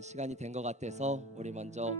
시간이 된 것 같아서 우리 먼저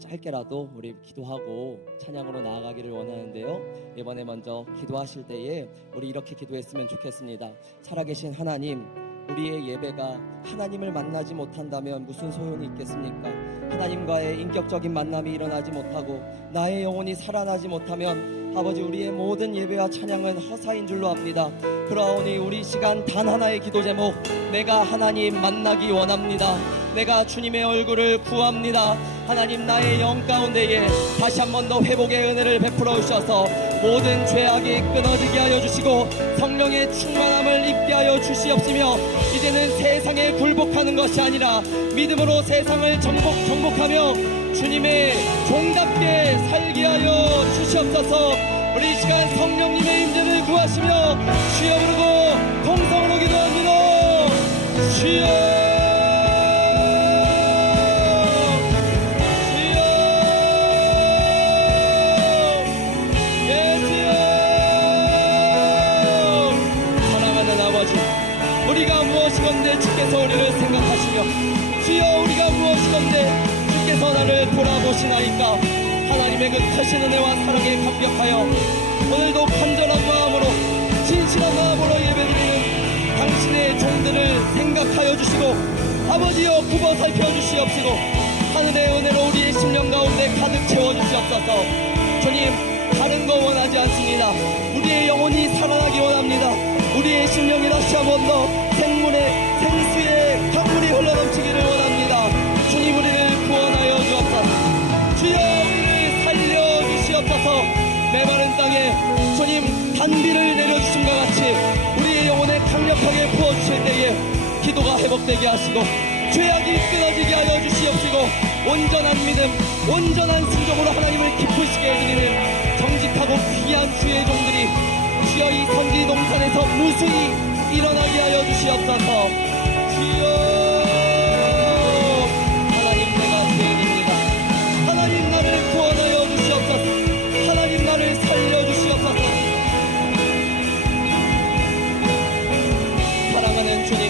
짧게라도 우리 기도하고 찬양으로 나아가기를 원하는데요. 이번에 먼저 기도하실 때에 우리 이렇게 기도했으면 좋겠습니다. 살아계신 하나님, 우리의 예배가 하나님을 만나지 못한다면 무슨 소용이 있겠습니까? 하나님과의 인격적인 만남이 일어나지 못하고 나의 영혼이 살아나지 못하면 아버지, 우리의 모든 예배와 찬양은 허사인 줄로 압니다. 그러하오니 우리 시간 단 하나의 기도 제목, 내가 하나님 만나기 원합니다. 내가 주님의 얼굴을 구합니다. 하나님, 나의 영 가운데에 다시 한 번 더 회복의 은혜를 베풀어 주셔서 모든 죄악이 끊어지게 하여 주시고 성령의 충만함을 입게 하여 주시옵시며, 이제는 세상에 굴복하는 것이 아니라 믿음으로 세상을 정복하며 주님의 종답게 살게 하여 주시옵소서. 우리 이 시간 성령님의 임재를 구하시며 주여 부르고 동성으로 기도합니다. 주여, 우리가 무엇이건데 주께서 우리를 생각하시며, 주여 우리가 무엇이건데 주께서 나를 돌아보시나이까. 하나님의 그 크신 은혜와 사랑에 감격하여 오늘도 간절한 마음으로 진실한 마음으로 예배드리는 당신의 종들을 생각하여 주시고 아버지여 굽어 살펴주시옵시고 하늘의 은혜로 우리의 심령 가운데 가득 채워주시옵소서. 주님, 다른 거 원하지 않습니다. 우리의 영혼이 살아나기 원합니다. 우리의 심령이 다시 한 번 더 생수의 강물이 흘러넘치기를 원합니다. 주님, 우리를 구원하여 주옵소서. 주여, 우리를 살려주시옵소서. 메마른 땅에 주님 단비를 내려주심과 같이 우리의 영혼에 강력하게 부어주실 때에 기도가 회복되게 하시고 죄악이 끊어지게 하여 주시옵시고 온전한 믿음, 온전한 순종으로 하나님을 기쁘시게 해드리는 정직하고 귀한 주의 종들이 주여 이 선지 동산에서 무수히 일어나게 하여 주시옵소서. 주여, 하나님, 내가 죄인입니다. 하나님, 나를 구원하여 주시옵소서. 하나님, 나를 살려주시옵소서. 사랑하는 주님,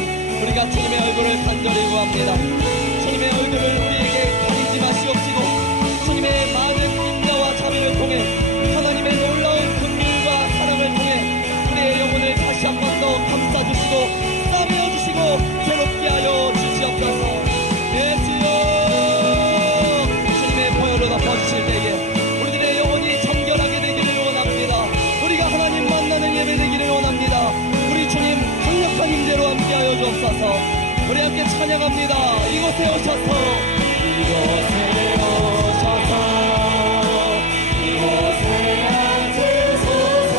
우리가 주님의 얼굴을 간절히 구합니다. 주님의 얼굴을 우리에게 가리지 마시옵시고 주님의 많은 인자와 자비를 통해 하나님의 놀라운 긍휼과 사랑을 통해 우리의 영혼을 다시 한 번 더 감싸주시고 싸매어주시고 새롭게 하여 주시옵소서. 예, 주여, 주님의 보혈로 덮어주실 때에 우리들의 영혼이 정결하게 되기를 원합니다. 우리가 하나님 만나는 예배 되기를 원합니다. 우리 주님 강력한 임재로 함께하여 주옵소서. 우리 함께 찬양합니다. 이곳에 오셔서, 이곳에 오셔서, 이곳에 앉으소서.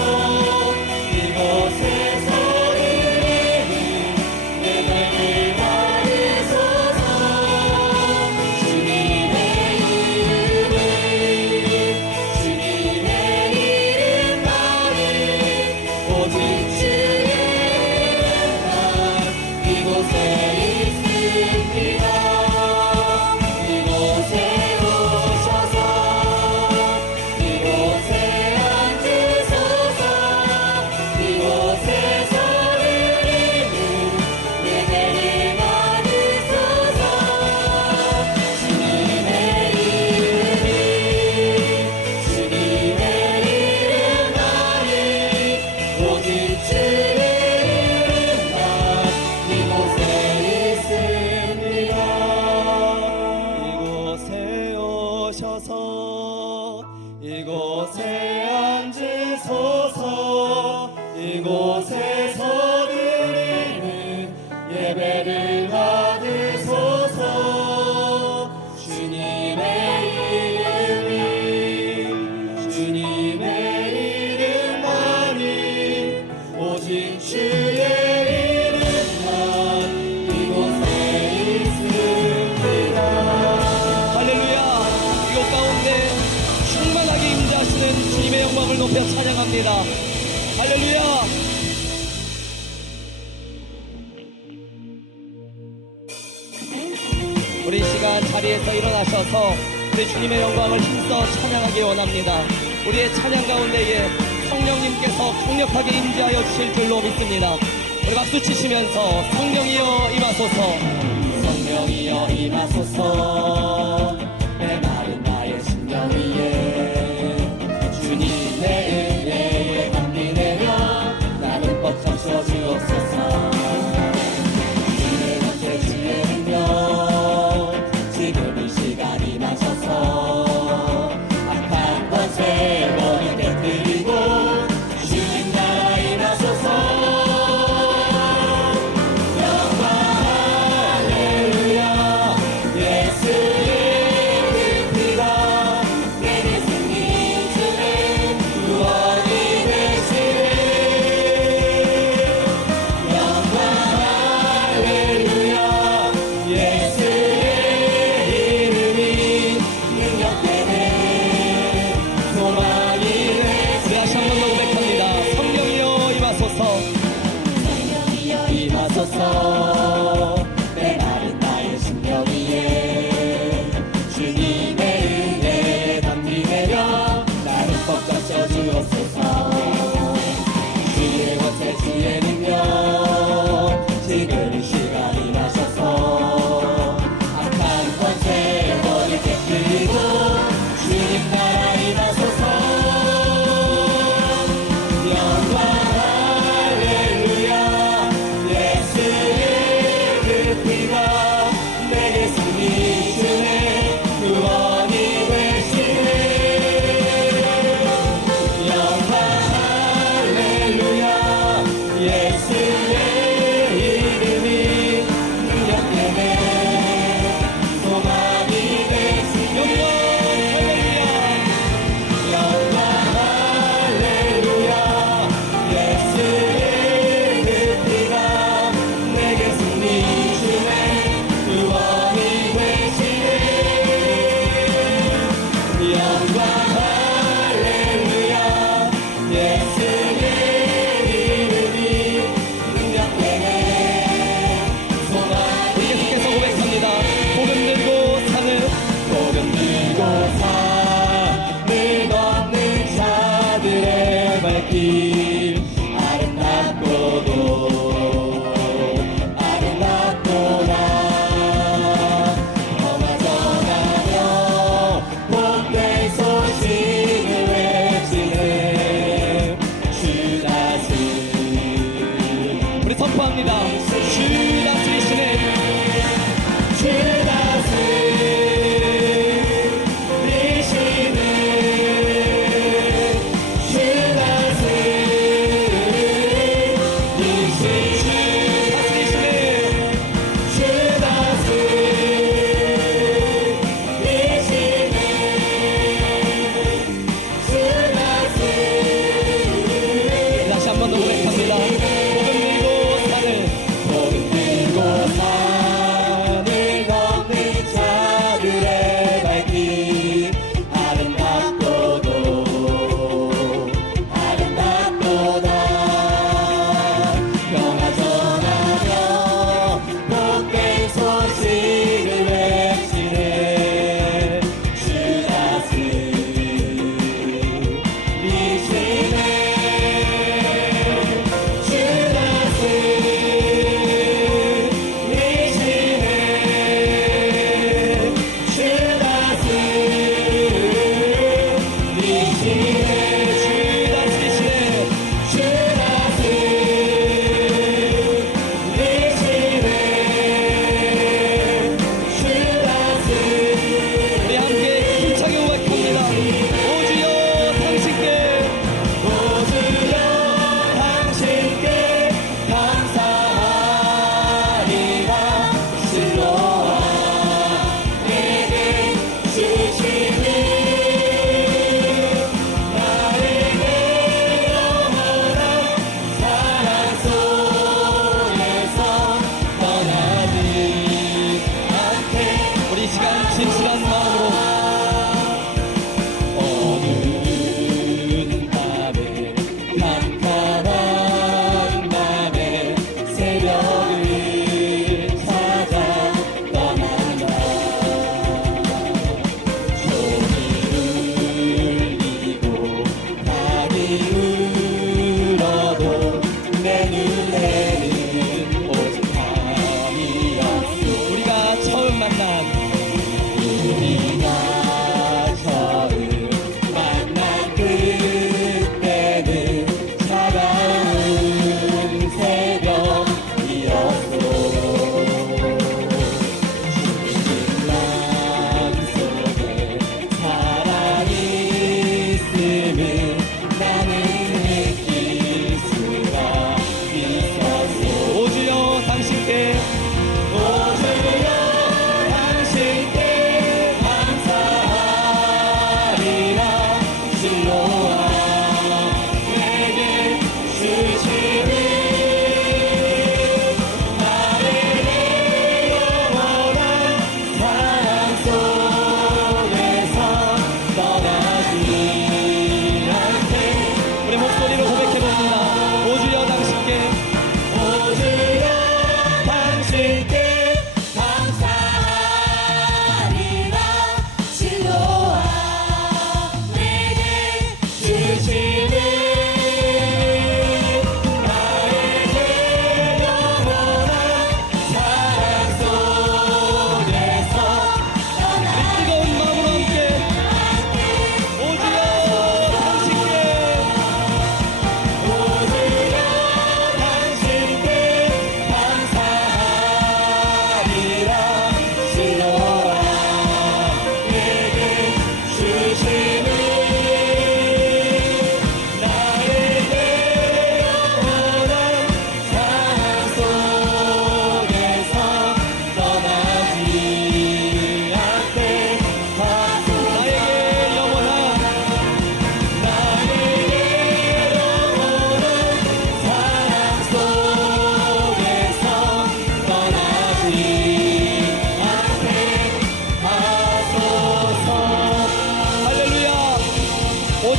이곳에서 드리는 예배를 받으소서. 주님의 이름 받으 오직 주의 이름만 이곳에 있습니다. 이곳에 오셔서 이곳에 앉으소서. 이곳에서 드리는 예배를 받으소서. 주님의 이름만이 오직 주의 이름만 이곳에 있습니다. 이곳에 오셔서 이곳에 앉으소서. 이곳에서 드리는 예배를 받으소서. 주님의 이름만이 오직 주의 이름만 이곳에 있습니다. 할렐루야. 이곳 가운데 충만하게 임재하시는 주님의 영광을 높여 찬양합니다. 할렐루야. 우리 이 시간 자리에서 일어나셔서 우리 주님의 영광을 힘써 찬양하기 원합니다. 우리의 찬양 가운데에 성령님께서 강력하게 임재하여 주실 줄로 믿습니다. 우리 박수 치시면서 성령이여 임하소서. 성령 성령이여 임하소서. 메마른 나의 심령 위에 주님의 은혜에 담비 내려 나는 뻗쳐 주옵소서. 주의 곁에 주의 능력 지금 이 시간 임하셔서 악한 것에 머리 깨뜨리고 주님 나라 임하소서. 영광 할렐루야 예수의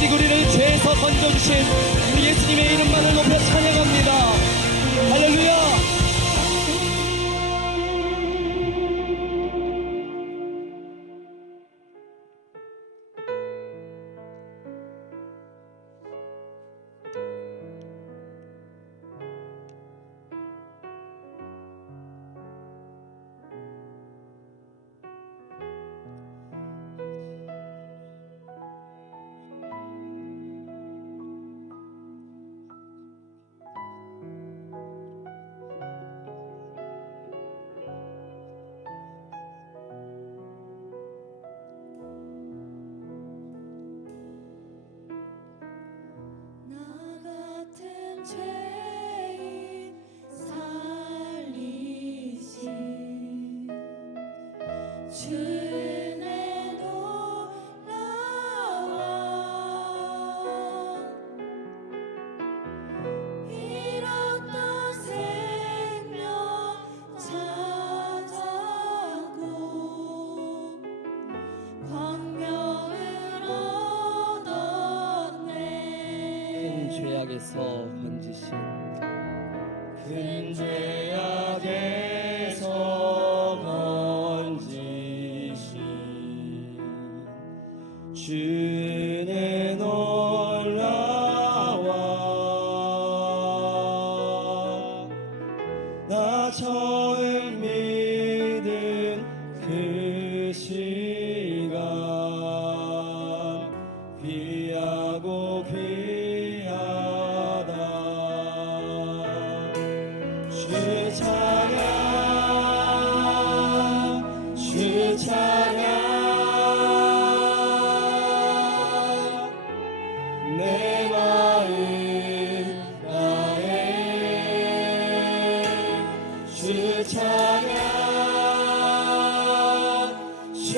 오직 우리를 죄에서 건져주신 우리 예수님의 이름만을 높여 찬양합니다. 할렐루야. 죄인 살리신 주의 놀라워 잃었던 생명 찾았고 광명을 얻었네. 큰 죄악에서 건지신 큰 죄악에서 건지신 주는 놀라워 나 처음 믿은 그 시간 귀하고 귀하다 주 찬양 주 찬양 내 마음 다해 주 찬양 주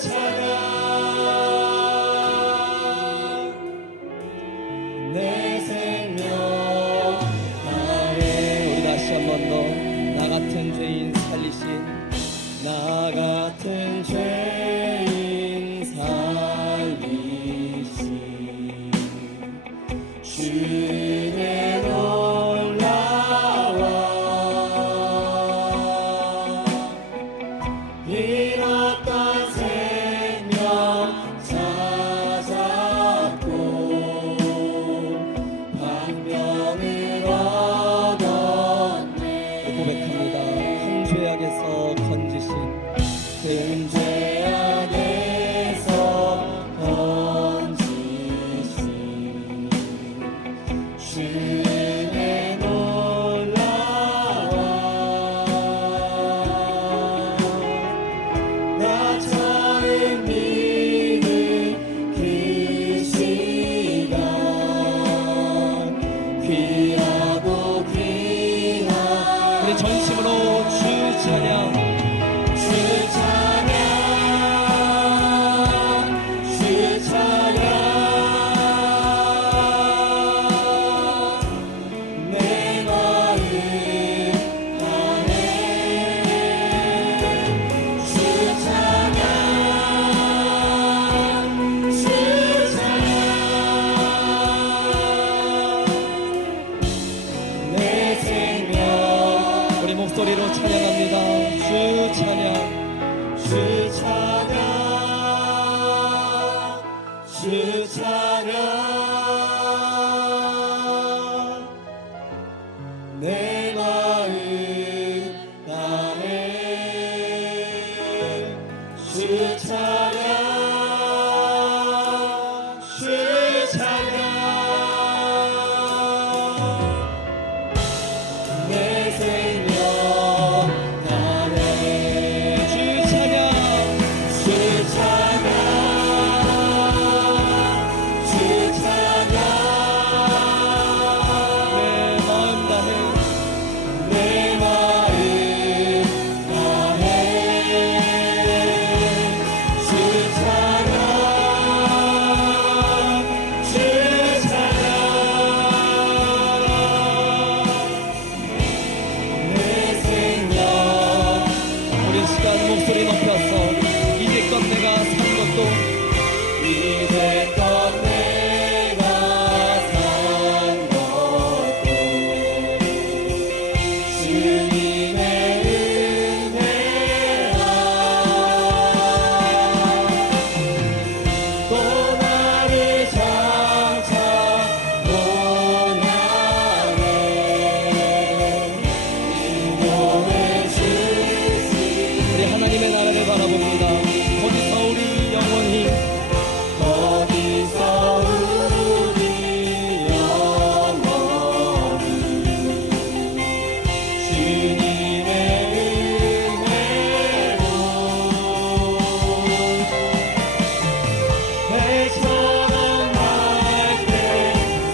찬양 내 생명 다해 우리 다시 한 번 더 나 같은 죄인 살리신 나 같은 죄인 살리신 주의 놀라워 잃었던 생명 찾았고 광명을 얻었네. 고백합니다. 큰 죄악에서 건지신 큰 죄악에서 건지신 주의 놀라워 나 처음 믿은 그 시간 귀하고 귀한 우리 전심으로 주 찬양 주 찬양 주 찬양 내 마음 다해 주 찬양 주 찬양 내 생명 우리 목소리로 찬양합니다. 주 찬양 주 찬양 주 찬양 내 마음 다해 주 찬양 주 찬양 내 생명 다해 주 찬양 주 찬양 주 예처럼 맑게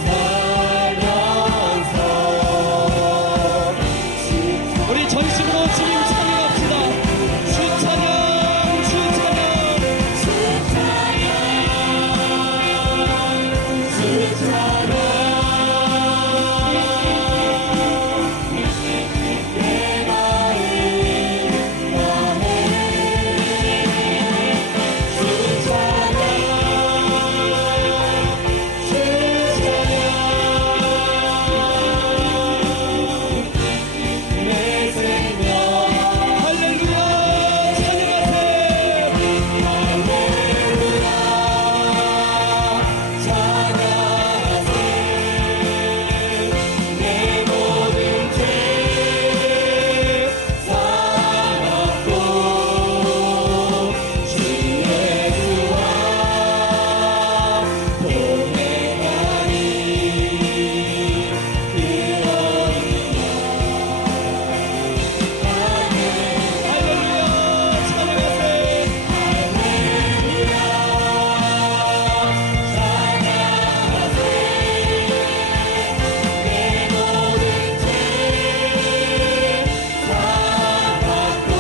살면서 우리 전심으로 주님 찬양합시다. 주 찬양, 주 찬양. 내 생명 할렐루야, 찬양하세. 찬양하세 내 모든 죄 사함받고 주 예수와 동행하니 그 할렐루야, 찬양하세. 내 모든 죄 사함받고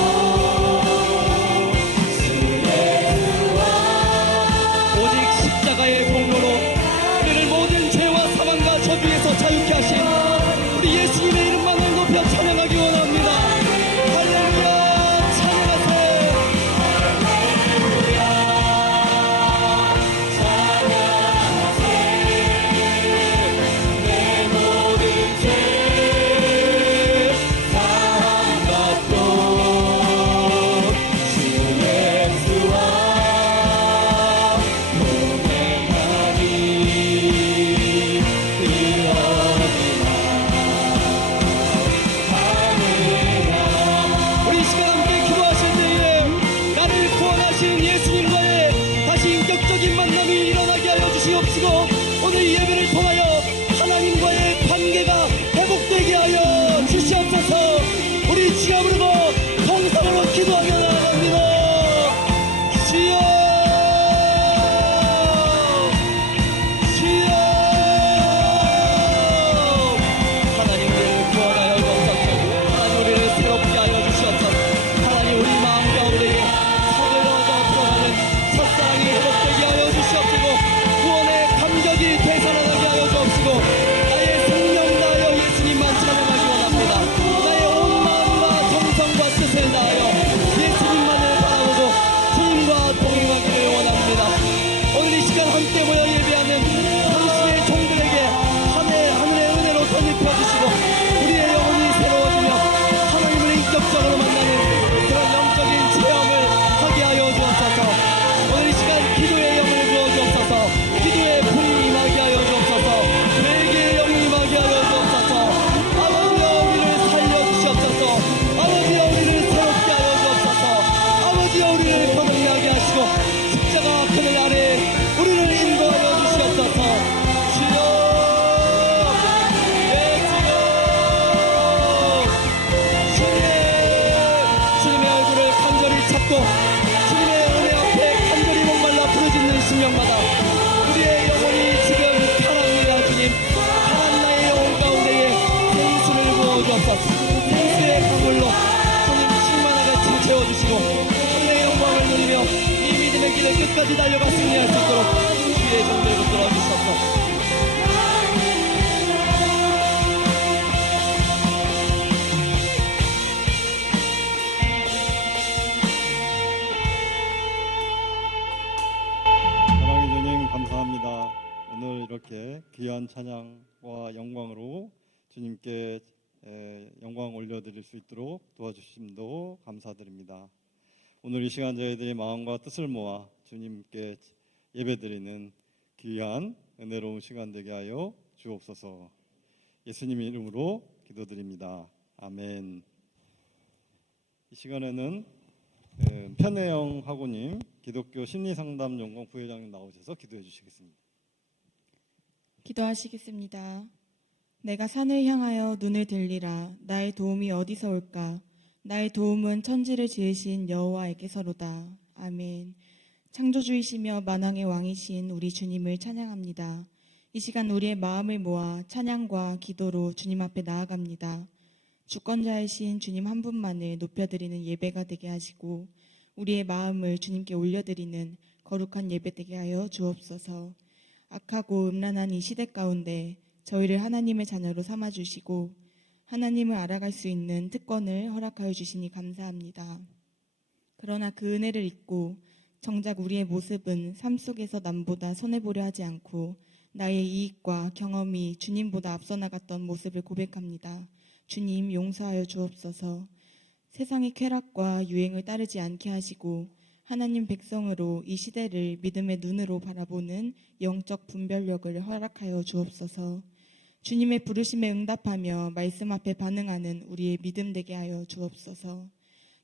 주 예수와 오직 십자가의 공로로 우리를 모든 죄와 사망과 저주에서 자유케 하신 우리 예수님의 이름만을 높여 찬양하기 원합니다. 할렐루야, 찬양하세. 내 모든 죄 사함받고 주 예수와 동행하니 우리 이 시간 함께 기도하실 때에 나를 구원하신 예수님과의 다시 인격적인 만남이 일어나게 하여 주시옵시고, 오늘 이 예배를 통하여 하나님과의 관계가 회복되게 하여 주시옵소서. 우리 주여 부르고 통성으로 기도하며 나아갑니다. 주여, 주여. 하나님 우리를 구원하여 주옵소서. 하나님 우리를 새롭게 하여 주시옵소서. 하나님 우리 마음 가운데에 서늘어져 들어가는 첫사랑이 회복되게 하여 주시옵시고, 구원의 감격이 되살아나게 하여 주옵시고, 나의 생명 다하여 예수님만 찬양하기 원합니다. 나의 온 마음과 정성과 뜻을 다하여 예수님만을 바라보고 주님과 동행하기를 원합니다. 오늘 이 시간 함께 모여 예배하는 당신의 종들에게 하늘의 은혜로 덧입혀 주시고, 우리의 영혼이 새로워지며 하나님을 인격적으로 만나는 그런 영적인 체험을 하게 하여 주옵소서. 오늘 이 시간 기도의 영을 부어 주옵소서. 기도의 불이 임하게 하여 주옵소서. 회개의 영이 임하게 하여 주옵소서. 아버지여 우리를 살려주시옵소서. 아버지여 우리를 새롭게 하여 주옵소서. 아버지여 우리를 거듭나게 하시고 십자가 그늘 아래 우리를 인도하여 주시옵소서. 주여, 네 주여. 주님의 얼굴을 간절히 찾고 주님의 은혜 앞에 간절히 목말라 부르짖는 심령마다 우리의 영혼이 지금 가랍니다. 주님, 가란 나의 영혼 가운데에 생수를 부어주옵소서. 생수의 강물로 주님 충만하게 차 채워주시고 하늘의 영광을 누리며 이 믿음의 길을 끝까지 달려가 승리할 수 있도록 주의 종들 붙들어 주시옵소서. 사랑의 주님 감사합니다. 오늘 이렇게 귀한 찬양과 영광으로 주님께 영광 올려드릴 수 있도록 도와주심도 감사드립니다. 오늘 이 시간 저희들의 마음과 뜻을 모아 주님께 예배드리는 귀한 은혜로운 시간 되게 하여 주옵소서. 예수님의 이름으로 기도드립니다. 아멘. 이 시간에는 편혜영 하고님 기독교 심리상담 연구원 부회장님 나오셔서 기도해 주시겠습니다. 기도하시겠습니다. 내가 산을 향하여 눈을 들리라. 나의 도움이 어디서 올까? 나의 도움은 천지를 지으신 여호와에게서로다. 아멘. 창조주이시며 만왕의 왕이신 우리 주님을 찬양합니다. 이 시간 우리의 마음을 모아 찬양과 기도로 주님 앞에 나아갑니다. 주권자이신 주님 한 분만을 높여드리는 예배가 되게 하시고 우리의 마음을 주님께 올려드리는 거룩한 예배 되게 하여 주옵소서. 악하고 음란한 이 시대 가운데 저희를 하나님의 자녀로 삼아주시고 하나님을 알아갈 수 있는 특권을 허락하여 주시니 감사합니다. 그러나 그 은혜를 잊고 정작 우리의 모습은 삶 속에서 남보다 손해보려 하지 않고 나의 이익과 경험이 주님보다 앞서 나갔던 모습을 고백합니다. 주님 용서하여 주옵소서. 세상의 쾌락과 유행을 따르지 않게 하시고 하나님 백성으로 이 시대를 믿음의 눈으로 바라보는 영적 분별력을 허락하여 주옵소서. 주님의 부르심에 응답하며 말씀 앞에 반응하는 우리의 믿음 되게 하여 주옵소서.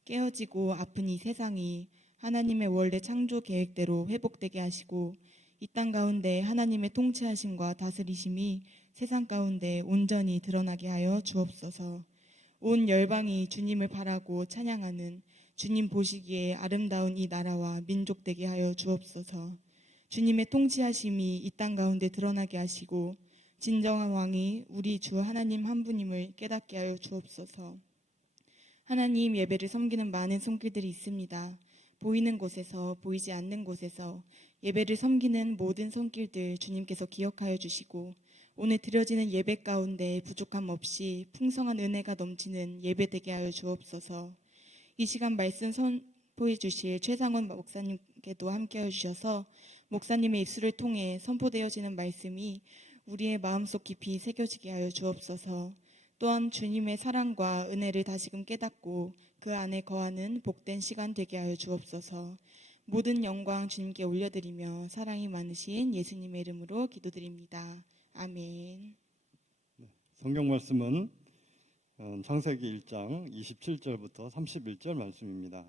깨어지고 아픈 이 세상이 하나님의 원래 창조 계획대로 회복되게 하시고 이 땅 가운데 하나님의 통치하심과 다스리심이 세상 가운데 온전히 드러나게 하여 주옵소서. 온 열방이 주님을 바라고 찬양하는 주님 보시기에 아름다운 이 나라와 민족 되게 하여 주옵소서. 주님의 통치하심이 이 땅 가운데 드러나게 하시고 진정한 왕이 우리 주 하나님 한 분임을 깨닫게 하여 주옵소서. 하나님 예배를 섬기는 많은 손길들이 있습니다. 보이는 곳에서 보이지 않는 곳에서 예배를 섬기는 모든 손길들 주님께서 기억하여 주시고 오늘 드려지는 예배 가운데 부족함 없이 풍성한 은혜가 넘치는 예배 되게 하여 주옵소서. 이 시간 말씀 선포해 주실 최상원 목사님께도 함께해 주셔서 목사님의 입술을 통해 선포되어지는 말씀이 우리의 마음속 깊이 새겨지게 하여 주옵소서. 또한 주님의 사랑과 은혜를 다시금 깨닫고 그 안에 거하는 복된 시간 되게 하여 주옵소서. 모든 영광 주님께 올려드리며 사랑이 많으신 예수님의 이름으로 기도드립니다. 아멘. 성경 말씀은 창세기 1장 27절부터 31절 말씀입니다.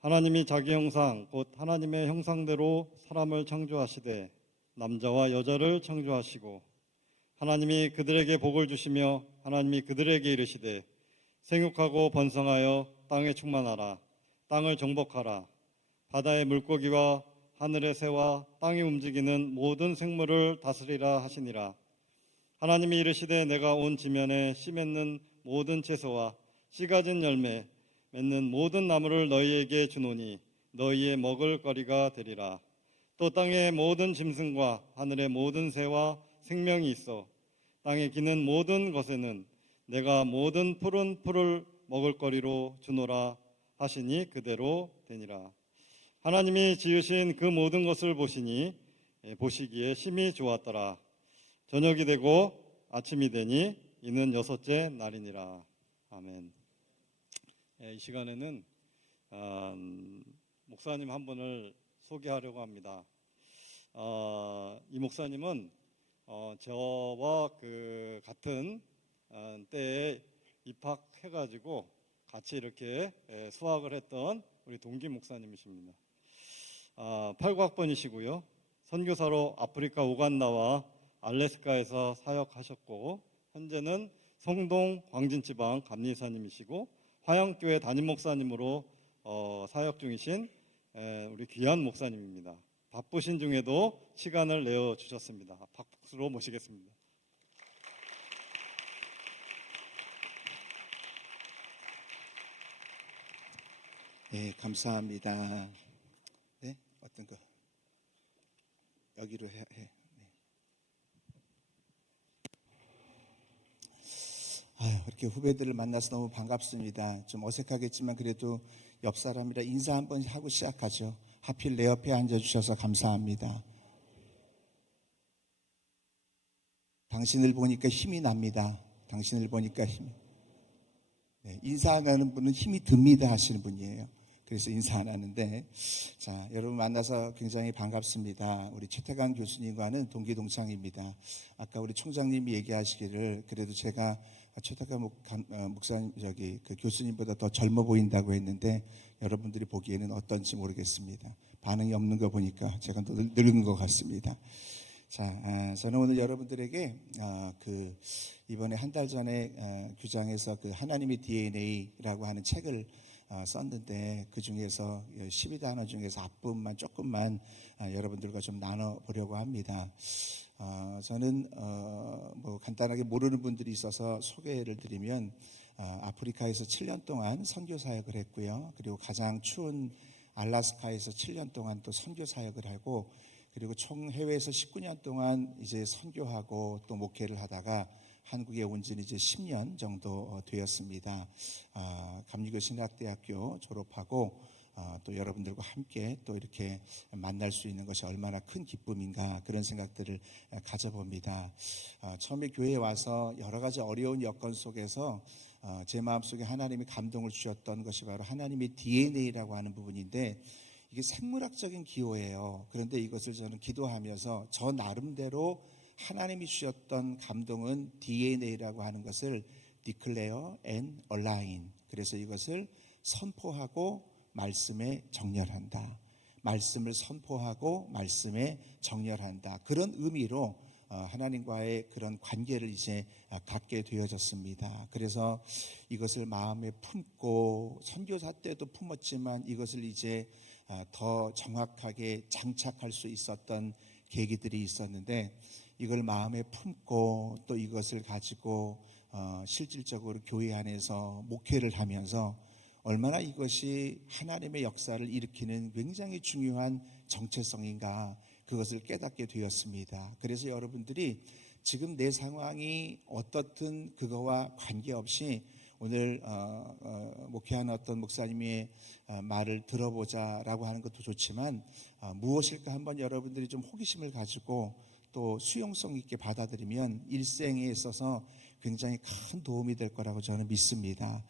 하나님이 자기 형상 곧 하나님의 형상대로 사람을 창조하시되 남자와 여자를 창조하시고 하나님이 그들에게 복을 주시며 하나님이 그들에게 이르시되 생육하고 번성하여 땅에 충만하라. 땅을 정복하라. 바다의 물고기와 하늘의 새와 땅이 움직이는 모든 생물을 다스리라 하시니라. 하나님이 이르시되 내가 온 지면에 씨 맺는 모든 채소와 씨 가진 열매 맺는 모든 나무를 너희에게 주노니 너희의 먹을 거리가 되리라. 또 땅의 모든 짐승과 하늘의 모든 새와 생명이 있어 땅에 기는 모든 것에는 내가 모든 푸른 풀을 먹을 거리로 주노라 하시니 그대로 되니라. 하나님이 지으신 그 모든 것을 보시니 보시기에 심히 좋았더라. 저녁이 되고 아침이 되니 이는 여섯째 날이니라. 아멘. 이 시간에는 목사님 한 분을 소개하려고 합니다. 이 목사님은 저와 그 같은 때에 입학해가지고 같이 이렇게 수학을 했던 우리 동기 목사님이십니다. 89학번이시고요. 선교사로 아프리카 우간다와 알래스카에서 사역하셨고 현재는 성동 광진지방 감리사님이시고 화양교회 담임 목사님으로 사역 중이신 우리 귀한 목사님입니다. 바쁘신 중에도 시간을 내어주셨습니다. 박수로 모시겠습니다. 네, 감사합니다. 네, 어떤 거 여기로 해. 네. 이렇게 후배들을 만나서 너무 반갑습니다. 좀 어색하겠지만 그래도 옆 사람이라 인사 한번 하고 시작하죠. 하필 내 옆에 앉아주셔서 감사합니다. 당신을 보니까 힘이 납니다. 당신을 보니까 네, 인사 안 하는 분은 힘이 듭니다 하시는 분이에요. 그래서 인사 안 하는데, 자, 여러분 만나서 굉장히 반갑습니다. 우리 최태강 교수님과는 동기 동창입니다. 아까 우리 총장님이 얘기하시기를 그래도 제가 최태강 목사님 그 교수님보다 더 젊어 보인다고 했는데 여러분들이 보기에는 어떤지 모르겠습니다. 반응이 없는 거 보니까 제가 늙은 것 같습니다. 자, 저는 오늘 여러분들에게 이번에 한 달 전에 규장에서 그 하나님의 DNA라고 하는 책을 썼는데 그 중에서 12단어 중에서 앞부분만 조금만 여러분들과 좀 나눠보려고 합니다. 저는 뭐 간단하게 모르는 분들이 있어서 소개를 드리면 아프리카에서 7년 동안 선교 사역을 했고요. 그리고 가장 추운 알라스카에서 7년 동안 또 선교 사역을 하고, 그리고 총 해외에서 19년 동안 이제 선교하고 또 목회를 하다가 한국에 온 지는 이제 10년 정도 되었습니다. 감리교 신학대학교 졸업하고 또 여러분들과 함께 또 이렇게 만날 수 있는 것이 얼마나 큰 기쁨인가, 그런 생각들을 가져봅니다. 처음에 교회에 와서 여러 가지 어려운 여건 속에서 제 마음속에 하나님이 감동을 주셨던 것이 바로 하나님의 DNA라고 하는 부분인데, 이게 생물학적인 기호예요. 그런데 이것을 저는 기도하면서 저 나름대로 하나님이 주셨던 감동은 DNA라고 하는 것을 declare and align, 그래서 이것을 선포하고 말씀에 정렬한다, 말씀을 선포하고 말씀에 정렬한다, 그런 의미로 하나님과의 그런 관계를 이제 갖게 되어졌습니다. 그래서 이것을 마음에 품고 선교사 때도 품었지만 이것을 이제 더 정확하게 장착할 수 있었던 계기들이 있었는데, 이걸 마음에 품고 또 이것을 가지고 실질적으로 교회 안에서 목회를 하면서 얼마나 이것이 하나님의 역사를 일으키는 굉장히 중요한 정체성인가, 그것을 깨닫게 되었습니다. 그래서 여러분들이 지금 내 상황이 어떻든 그거와 관계없이 오늘 목회하는 어떤 목사님의 말을 들어보자라고 하는 것도 좋지만 무엇일까 한번 여러분들이 좀 호기심을 가지고 또 수용성 있게 받아들이면 일생에 있어서 굉장히 큰 도움이 될 거라고 저는 믿습니다.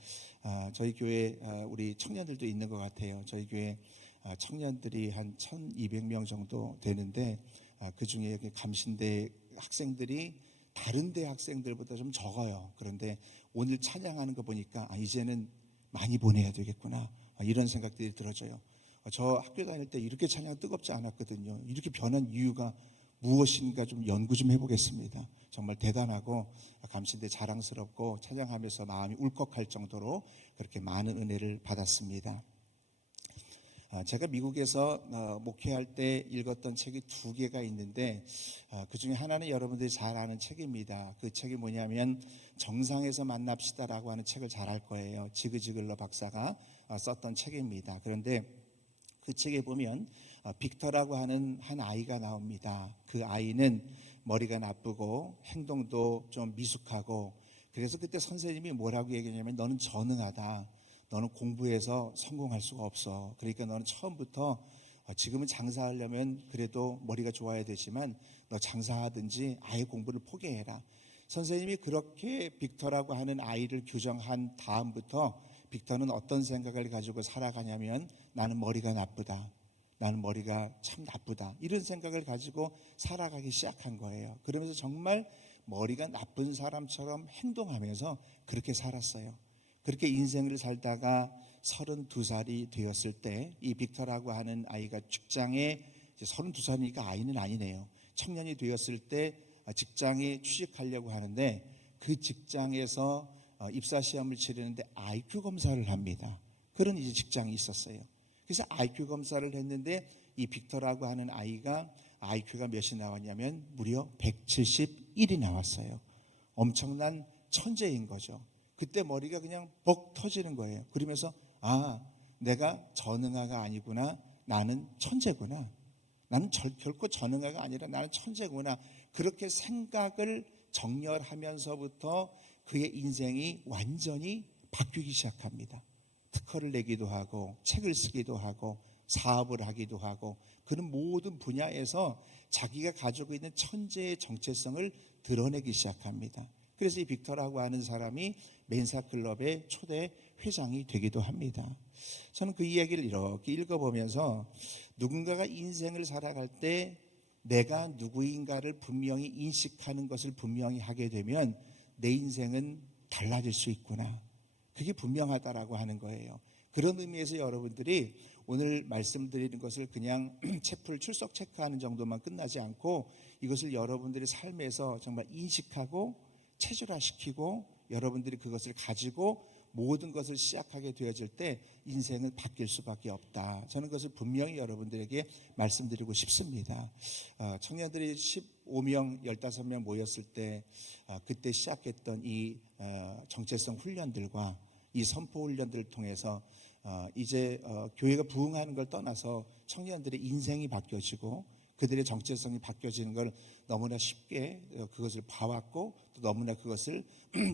저희 교회 우리 청년들도 있는 것 같아요. 저희 교회 청년들이 한 1200명 정도 되는데 그 중에 감신대 학생들이 다른 대 학생들보다 좀 적어요. 그런데 오늘 찬양하는 거 보니까 이제는 많이 보내야 되겠구나, 이런 생각들이 들어져요. 저 학교 다닐 때 이렇게 찬양 뜨겁지 않았거든요. 이렇게 변한 이유가 무엇인가 좀 연구 좀 해보겠습니다. 정말 대단하고 감신대 자랑스럽고 찬양하면서 마음이 울컥할 정도로 그렇게 많은 은혜를 받았습니다. 제가 미국에서 목회할 때 읽었던 책이 2개가 있는데 그 중에 하나는 여러분들이 잘 아는 책입니다. 그 책이 뭐냐면 정상에서 만납시다라고 하는 책을 잘 알 거예요. 지그 지글러 박사가 썼던 책입니다. 그런데 그 책에 보면 빅터라고 하는 한 아이가 나옵니다. 그 아이는 머리가 나쁘고 행동도 좀 미숙하고, 그래서 그때 선생님이 뭐라고 얘기했냐면 너는 전능하다, 너는 공부해서 성공할 수가 없어. 그러니까 너는 처음부터 지금은 장사하려면 그래도 머리가 좋아야 되지만 너 장사하든지 아예 공부를 포기해라. 선생님이 그렇게 빅터라고 하는 아이를 규정한 다음부터 빅터는 어떤 생각을 가지고 살아가냐면 나는 머리가 나쁘다, 나는 머리가 참 나쁘다, 이런 생각을 가지고 살아가기 시작한 거예요. 그러면서 정말 머리가 나쁜 사람처럼 행동하면서 그렇게 살았어요. 그렇게 인생을 살다가 32살이 되었을 때 이 빅터라고 하는 아이가 직장에, 이제 32살이니까 아이는 아니네요, 청년이 되었을 때 직장에 취직하려고 하는데 그 직장에서 입사시험을 치르는데 IQ 검사를 합니다. 그런 이제 직장이 있었어요. 그래서 IQ 검사를 했는데 이 빅터라고 하는 아이가 IQ가 몇이 나왔냐면 무려 171이 나왔어요. 엄청난 천재인 거죠. 그때 머리가 그냥 벅 터지는 거예요. 그러면서 내가 전능아가 아니구나, 나는 천재구나, 나는 결코 전능아가 아니라 나는 천재구나, 그렇게 생각을 정렬하면서부터 그의 인생이 완전히 바뀌기 시작합니다. 특허를 내기도 하고 책을 쓰기도 하고 사업을 하기도 하고 그런 모든 분야에서 자기가 가지고 있는 천재의 정체성을 드러내기 시작합니다. 그래서 이 빅터라고 하는 사람이 멘사클럽의 초대 회장이 되기도 합니다. 저는 그 이야기를 이렇게 읽어보면서 누군가가 인생을 살아갈 때 내가 누구인가를 분명히 인식하는 것을 분명히 하게 되면 내 인생은 달라질 수 있구나, 그게 분명하다라고 하는 거예요. 그런 의미에서 여러분들이 오늘 말씀드리는 것을 그냥 채플 출석 체크하는 정도만 끝나지 않고 이것을 여러분들의 삶에서 정말 인식하고 체질화시키고 여러분들이 그것을 가지고 모든 것을 시작하게 되어질 때 인생은 바뀔 수밖에 없다. 저는 그것을 분명히 여러분들에게 말씀드리고 싶습니다. 청년들이 15명, 15명 모였을 때 그때 시작했던 이 정체성 훈련들과 이 선포 훈련들을 통해서 이제 교회가 부흥하는 걸 떠나서 청년들의 인생이 바뀌어지고 그들의 정체성이 바뀌어지는 걸 너무나 쉽게 그것을 봐왔고 또 너무나 그것을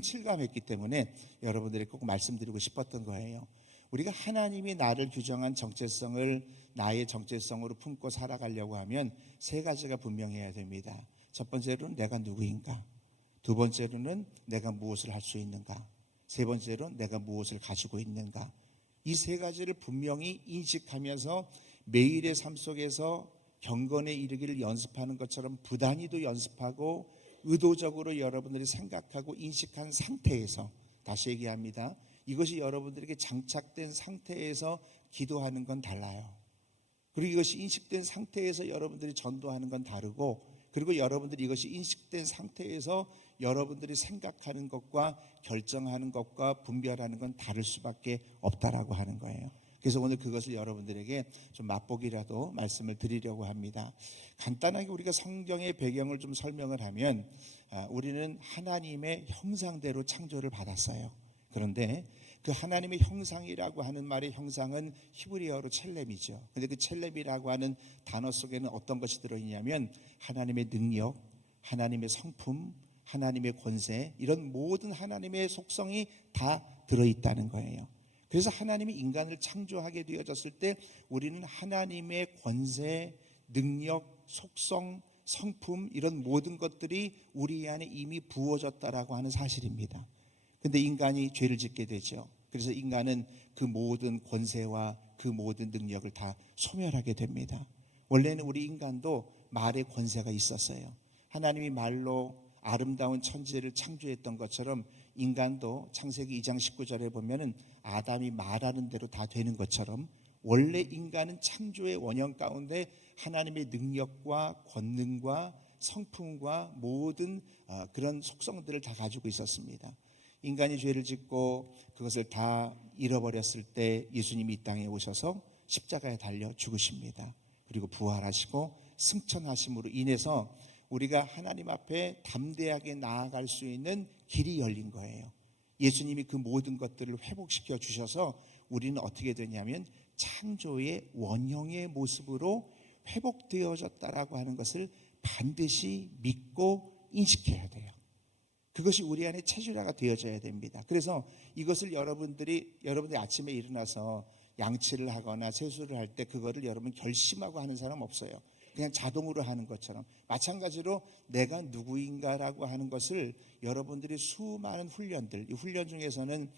실감했기 때문에 여러분들에게 꼭 말씀드리고 싶었던 거예요. 우리가 하나님이 나를 규정한 정체성을 나의 정체성으로 품고 살아가려고 하면 세 가지가 분명해야 됩니다. 첫 번째로는 내가 누구인가, 두 번째로는 내가 무엇을 할 수 있는가, 세 번째로는 내가 무엇을 가지고 있는가. 이 세 가지를 분명히 인식하면서 매일의 삶 속에서 경건에 이르기를 연습하는 것처럼 부단히도 연습하고 의도적으로 여러분들이 생각하고 인식한 상태에서, 다시 얘기합니다, 이것이 여러분들에게 장착된 상태에서 기도하는 건 달라요. 그리고 이것이 인식된 상태에서 여러분들이 전도하는 건 다르고, 그리고 여러분들이 이것이 인식된 상태에서 여러분들이 생각하는 것과 결정하는 것과 분별하는 건 다를 수밖에 없다라고 하는 거예요. 그래서 오늘 그것을 여러분들에게 좀 맛보기라도 말씀을 드리려고 합니다. 간단하게 우리가 성경의 배경을 좀 설명을 하면 우리는 하나님의 형상대로 창조를 받았어요. 그런데 그 하나님의 형상이라고 하는 말의 형상은 히브리어로 첼렘이죠. 근데 그 첼렘이라고 하는 단어 속에는 어떤 것이 들어있냐면 하나님의 능력, 하나님의 성품, 하나님의 권세, 이런 모든 하나님의 속성이 다 들어있다는 거예요. 그래서 하나님이 인간을 창조하게 되어졌을 때 우리는 하나님의 권세, 능력, 속성, 성품, 이런 모든 것들이 우리 안에 이미 부어졌다라고 하는 사실입니다. 근데 인간이 죄를 짓게 되죠. 그래서 인간은 그 모든 권세와 그 모든 능력을 다 소멸하게 됩니다. 원래는 우리 인간도 말의 권세가 있었어요. 하나님이 말로 아름다운 천지를 창조했던 것처럼 인간도 창세기 2장 19절에 보면은 아담이 말하는 대로 다 되는 것처럼 원래 인간은 창조의 원형 가운데 하나님의 능력과 권능과 성품과 모든 그런 속성들을 다 가지고 있었습니다. 인간이 죄를 짓고 그것을 다 잃어버렸을 때 예수님이 이 땅에 오셔서 십자가에 달려 죽으십니다. 그리고 부활하시고 승천하심으로 인해서 우리가 하나님 앞에 담대하게 나아갈 수 있는 길이 열린 거예요. 예수님이 그 모든 것들을 회복시켜 주셔서 우리는 어떻게 되냐면 창조의 원형의 모습으로 회복되어졌다라고 하는 것을 반드시 믿고 인식해야 돼요. 그것이 우리 안에 체질화가 되어져야 됩니다. 그래서 이것을 여러분들이 아침에 일어나서 양치를 하거나 세수를 할 때 그거를 여러분 결심하고 하는 사람 없어요. 그냥 자동으로 하는 것처럼 마찬가지로 내가 누구인가라고 하는 것을 여러분들이 수많은 훈련들, 이 훈련 중에서는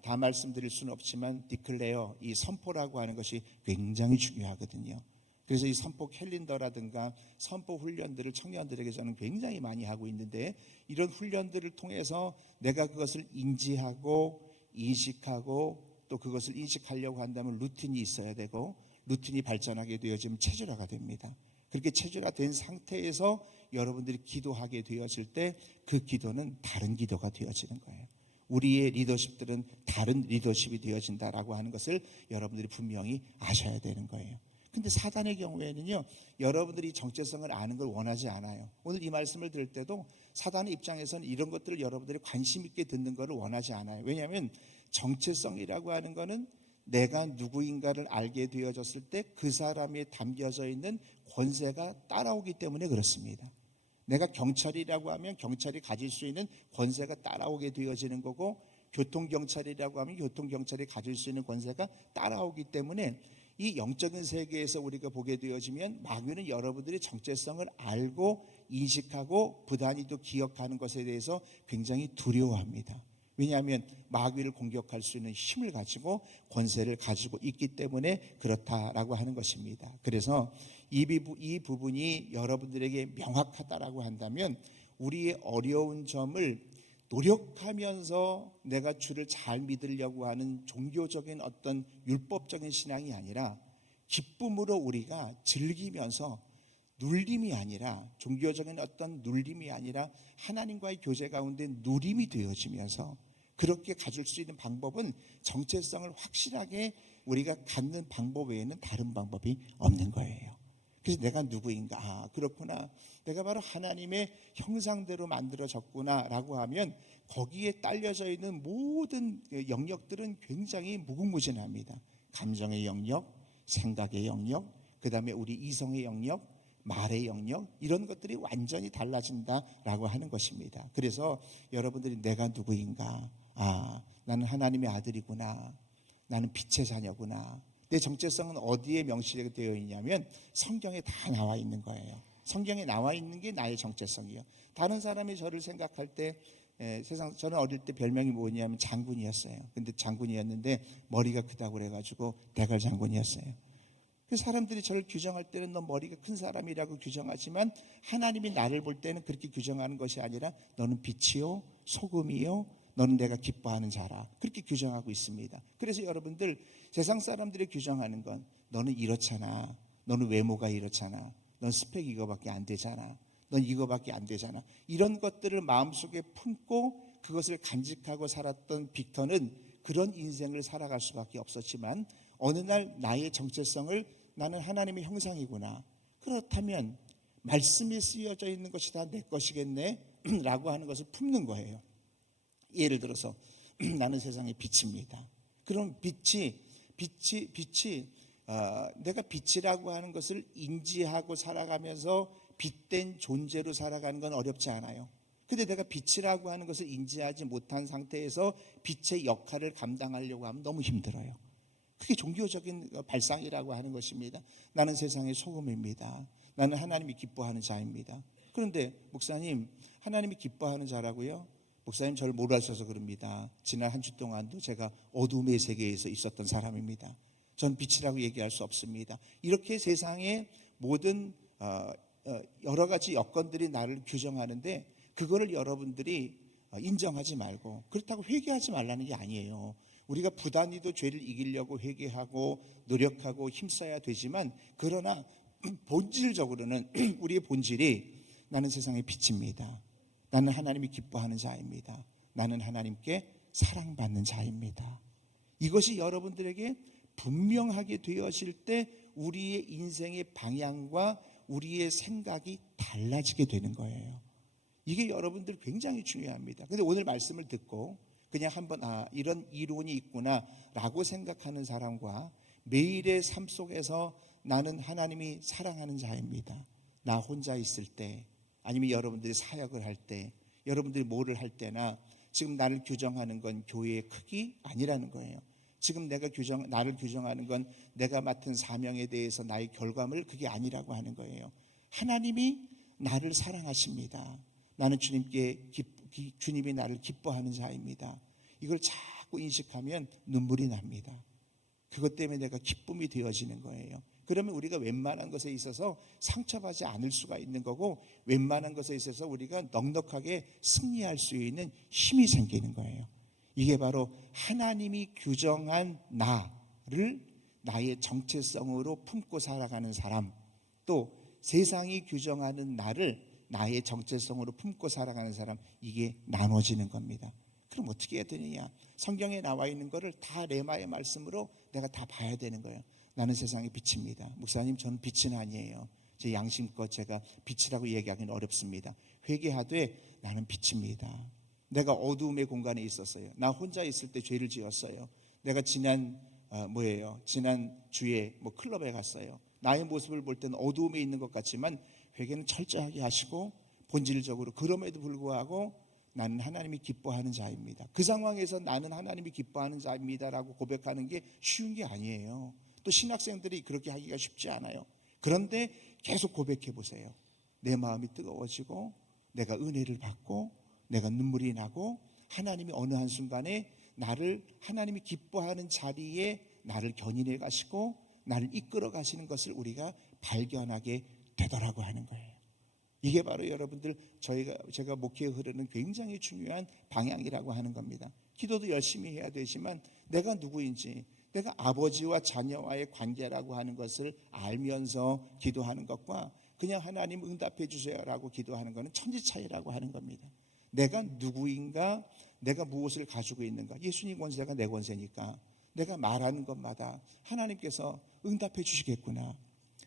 다 말씀드릴 수는 없지만 디클레어, 이 선포라고 하는 것이 굉장히 중요하거든요. 그래서 이 선포 캘린더라든가 선포 훈련들을 청년들에게 저는 굉장히 많이 하고 있는데, 이런 훈련들을 통해서 내가 그것을 인지하고 인식하고 또 그것을 인식하려고 한다면 루틴이 있어야 되고, 루틴이 발전하게 되어지면 체질화가 됩니다. 그렇게 체질화된 상태에서 여러분들이 기도하게 되어질 때 그 기도는 다른 기도가 되어지는 거예요. 우리의 리더십들은 다른 리더십이 되어진다라고 하는 것을 여러분들이 분명히 아셔야 되는 거예요. 근데 사단의 경우에는요, 여러분들이 정체성을 아는 걸 원하지 않아요. 오늘 이 말씀을 들을 때도 사단의 입장에서는 이런 것들을 여러분들이 관심 있게 듣는 것을 원하지 않아요. 왜냐하면 정체성이라고 하는 거는 내가 누구인가를 알게 되어졌을 때 그 사람에 담겨져 있는 권세가 따라오기 때문에 그렇습니다. 내가 경찰이라고 하면 경찰이 가질 수 있는 권세가 따라오게 되어지는 거고, 교통경찰이라고 하면 교통경찰이 가질 수 있는 권세가 따라오기 때문에 이 영적인 세계에서 우리가 보게 되어지면 마귀는 여러분들이 정체성을 알고 인식하고 부단히도 기억하는 것에 대해서 굉장히 두려워합니다. 왜냐하면 마귀를 공격할 수 있는 힘을 가지고 권세를 가지고 있기 때문에 그렇다라고 하는 것입니다. 그래서 이 부분이 여러분들에게 명확하다라고 한다면 우리의 어려운 점을 노력하면서 내가 주를 잘 믿으려고 하는 종교적인 어떤 율법적인 신앙이 아니라 기쁨으로 우리가 즐기면서, 눌림이 아니라, 종교적인 어떤 눌림이 아니라 하나님과의 교제 가운데 누림이 되어지면서 그렇게 가질 수 있는 방법은 정체성을 확실하게 우리가 갖는 방법 외에는 다른 방법이 없는 거예요. 그래서 내가 누구인가? 아, 그렇구나. 내가 바로 하나님의 형상대로 만들어졌구나 라고 하면 거기에 딸려져 있는 모든 영역들은 굉장히 무궁무진합니다. 감정의 영역, 생각의 영역, 그 다음에 우리 이성의 영역, 말의 영역, 이런 것들이 완전히 달라진다라고 하는 것입니다. 그래서 여러분들이 내가 누구인가? 아, 나는 하나님의 아들이구나. 나는 빛의 자녀구나. 내 정체성은 어디에 명시되어 있냐면 성경에 다 나와 있는 거예요. 성경에 나와 있는 게 나의 정체성이에요. 다른 사람이 저를 생각할 때 저는 어릴 때 별명이 뭐냐면 장군이었어요. 근데 장군이었는데 머리가 크다고 그래가지고 대갈 장군이었어요. 그 사람들이 저를 규정할 때는 너 머리가 큰 사람이라고 규정하지만 하나님이 나를 볼 때는 그렇게 규정하는 것이 아니라 너는 빛이요 소금이요 너는 내가 기뻐하는 자라, 그렇게 규정하고 있습니다. 그래서 여러분들 세상 사람들이 규정하는 건 너는 이렇잖아, 너는 외모가 이렇잖아, 넌 스펙 이거밖에 안 되잖아, 넌 이거밖에 안 되잖아, 이런 것들을 마음속에 품고 그것을 간직하고 살았던 빅터는 그런 인생을 살아갈 수밖에 없었지만 어느 날 나의 정체성을 나는 하나님의 형상이구나, 그렇다면 말씀이 쓰여져 있는 것이 다 내 것이겠네 라고 하는 것을 품는 거예요. 예를 들어서 나는 세상의 빛입니다. 그럼 빛이 내가 빛이라고 하는 것을 인지하고 살아가면서 빛된 존재로 살아가는 건 어렵지 않아요. 근데 내가 빛이라고 하는 것을 인지하지 못한 상태에서 빛의 역할을 감당하려고 하면 너무 힘들어요. 그게 종교적인 발상이라고 하는 것입니다. 나는 세상의 소금입니다. 나는 하나님이 기뻐하는 자입니다. 그런데 목사님, 하나님이 기뻐하는 자라고요? 목사님 저를 몰라주셔서 그럽니다. 지난 한 주 동안도 제가 어둠의 세계에서 있었던 사람입니다. 전 빛이라고 얘기할 수 없습니다. 이렇게 세상의 모든 여러 가지 여건들이 나를 규정하는데 그거를 여러분들이 인정하지 말고 그렇다고 회개하지 말라는 게 아니에요. 우리가 부단히도 죄를 이기려고 회개하고 노력하고 힘써야 되지만 그러나 본질적으로는 우리의 본질이 나는 세상의 빛입니다. 나는 하나님이 기뻐하는 자입니다. 나는 하나님께 사랑받는 자입니다. 이것이 여러분들에게 분명하게 되어질 때 우리의 인생의 방향과 우리의 생각이 달라지게 되는 거예요. 이게 여러분들 굉장히 중요합니다. 근데 오늘 말씀을 듣고 그냥 한번 이런 이론이 있구나 라고 생각하는 사람과 매일의 삶 속에서 나는 하나님이 사랑하는 자입니다. 나 혼자 있을 때 아니면 여러분들이 사역을 할 때, 여러분들이 뭐를 할 때나 지금 나를 규정하는 건 교회의 크기 아니라는 거예요. 지금 나를 규정하는 건 내가 맡은 사명에 대해서 나의 결과물 그게 아니라고 하는 거예요. 하나님이 나를 사랑하십니다. 나는 주님이 나를 기뻐하는 자입니다. 이걸 자꾸 인식하면 눈물이 납니다. 그것 때문에 내가 기쁨이 되어지는 거예요. 그러면 우리가 웬만한 것에 있어서 상처받지 않을 수가 있는 거고 웬만한 것에 있어서 우리가 넉넉하게 승리할 수 있는 힘이 생기는 거예요. 이게 바로 하나님이 규정한 나를 나의 정체성으로 품고 살아가는 사람, 또 세상이 규정하는 나를 나의 정체성으로 품고 살아가는 사람, 이게 나눠지는 겁니다. 그럼 어떻게 해야 되느냐? 성경에 나와 있는 거를 다 레마의 말씀으로 내가 다 봐야 되는 거예요. 나는 세상의 빛입니다. 목사님, 저는 빛은 아니에요. 제 양심껏 제가 빛이라고 얘기하기는 어렵습니다. 회개하되 나는 빛입니다. 내가 어두움의 공간에 있었어요. 나 혼자 있을 때 죄를 지었어요. 내가 지난 주에 클럽에 갔어요. 나의 모습을 볼 때는 어두움에 있는 것 같지만 회개는 철저하게 하시고 본질적으로 그럼에도 불구하고 나는 하나님이 기뻐하는 자입니다. 그 상황에서 나는 하나님이 기뻐하는 자입니다라고 고백하는 게 쉬운 게 아니에요. 또 신학생들이 그렇게 하기가 쉽지 않아요. 그런데 계속 고백해 보세요. 내 마음이 뜨거워지고 내가 은혜를 받고 내가 눈물이 나고 하나님이 어느 한순간에 나를 하나님이 기뻐하는 자리에 나를 견인해 가시고 나를 이끌어 가시는 것을 우리가 발견하게 되더라고 하는 거예요. 이게 바로 여러분들 제가 목회에 흐르는 굉장히 중요한 방향이라고 하는 겁니다. 기도도 열심히 해야 되지만 내가 누구인지, 내가 아버지와 자녀와의 관계라고 하는 것을 알면서 기도하는 것과 그냥 하나님 응답해 주세요라고 기도하는 것은 천지 차이라고 하는 겁니다. 내가 누구인가, 내가 무엇을 가지고 있는가. 예수님 권세가 내 권세니까 내가 말하는 것마다 하나님께서 응답해 주시겠구나.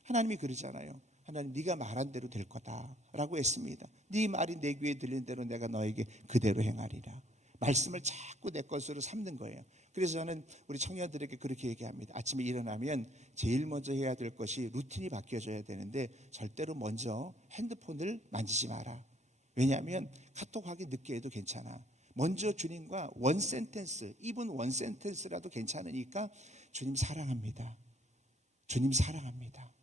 하나님이 그러잖아요. 하나님, 네가 말한 대로 될 거다라고 했습니다. 네 말이 내 귀에 들린 대로 내가 너에게 그대로 행하리라. 말씀을 자꾸 내 것으로 삼는 거예요. 그래서 저는 우리 청년들에게 그렇게 얘기합니다. 아침에 일어나면 제일 먼저 해야 될 것이 루틴이 바뀌어져야 되는데 절대로 먼저 핸드폰을 만지지 마라. 왜냐하면 카톡하기 늦게 해도 괜찮아. 먼저 주님과 원 센텐스, 이분 원 센텐스라도 괜찮으니까 주님 사랑합니다. 주님 사랑합니다.